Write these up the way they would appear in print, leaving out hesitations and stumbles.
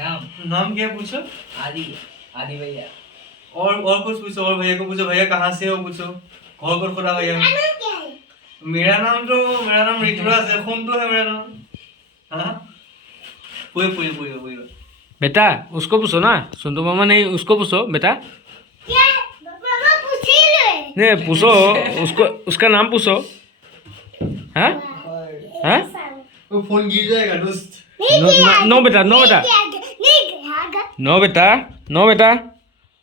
नाम क्या पूछो? आदि आदि भैया। और कुछ पूछो, और भैया को पूछो, भैया कहाँ से हो पूछो, घर पर खुदा भैया। मेरा नाम ऋतुराज है, कौन तो है मेरा नाम? हाँ पूछो। बेटा उसको पूछो ना, सुंदू मामा नहीं, उसको पूछो बेटा। नहीं पूछो उसको, उसका नाम पूछो। हाँ हाँ वो फोन गिर जाएगा दोस्त। नो बेटा, नो बेटा, नो बेटा, नो बेटा।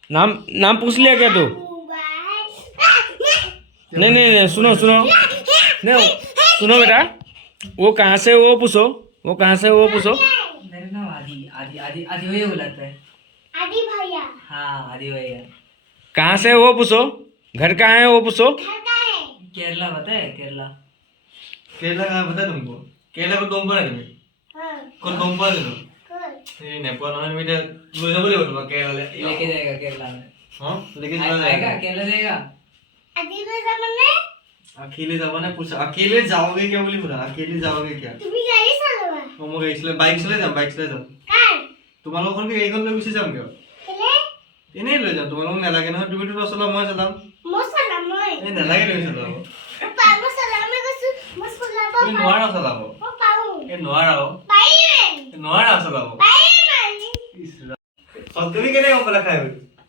नाम नाम पूछ लिया क्या तू? नहीं सुनो नहीं सुनो बेटा, वो कहाँ से वो पूछो, वो कहाँ से वो पूछो। मेरा नाम आदि आदि आदि आदि भैया बुलाते हैं। आदि भैया। हाँ आदि भैया। कहाँ से वो पूछो, घर कहाँ है वो पूछो। केरला पता है? केरला। केरला कहाँ पता है तुमको? केरला को तुम पर है कौन तुम पर है? ये नेपाल में मेरे लो जा बोले बोलो केरला लेके जाएगा केरला में। हाँ लेकिन आएगा केरला जाएगा। आदि भैया मने अकेले जाओगे पूछा, अकेले जाओगे क्या बोली? बोला अकेले जाओगे क्या? তুমি গাড়ি চালাবা हम इसलिए बाइक चले जाओ কার तुम्हारा कौन के एक लोग उसे जाम क्या কেলে ये नहीं ले जाओ तुम्हारा ना लगे ना तुम तो चला मैं चलाम মশলা মই ये না लगे नहीं चलाओ পাবো সালামে কইছো মশলা ये পাবো नोआरा चलाओ ও পাবো ये नोआरा हो পাইবেন ये नोआरा चलाओ পাইবেন और तुम्हें केने हम बोला खाए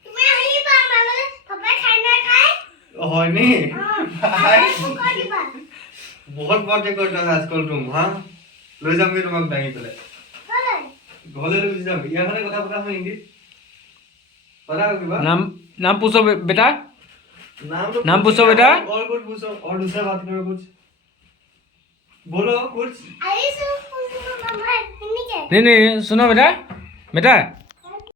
তুমি আহি পা মানে পাপা খাই না খাই हो नहीं হ্যাঁ কোন দিবা बहुत बात करता है आजकल तुम हाँ ले जाऊंगे तुम्हारे डांगी पे চলে घोले ले जाऊंगे यहाँ ने कथा पता होंगे पता होगी बात नाम नाम पूछो बेटा। तो नाम पूछो बेटा। और कुछ पूछो और दूसरा बात करो कुछ बोलो कुछ আইসু মামা নিকে नहीं सुनो बेटा, बेटा